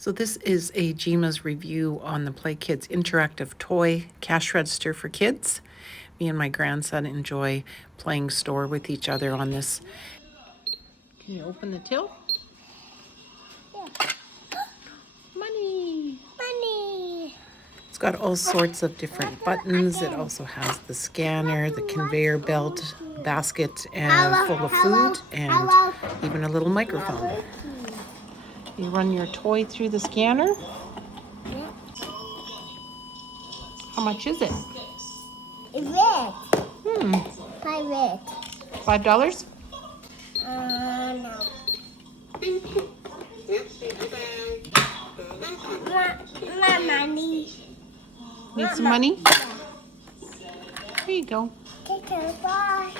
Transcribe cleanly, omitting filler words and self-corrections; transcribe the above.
So this is a Jima's review on the Playkidz interactive toy cash register for kids. Me and my grandson enjoy playing store with each other on this. Can you open the till? Yeah. Money! Money! It's got all sorts of different buttons. It also has the scanner, the conveyor belt, basket full of food, and even a little microphone. You run your toy through the scanner. Yeah. How much is it? It's red. $5? No. My money. Need some money? Here you go. Take care, bye.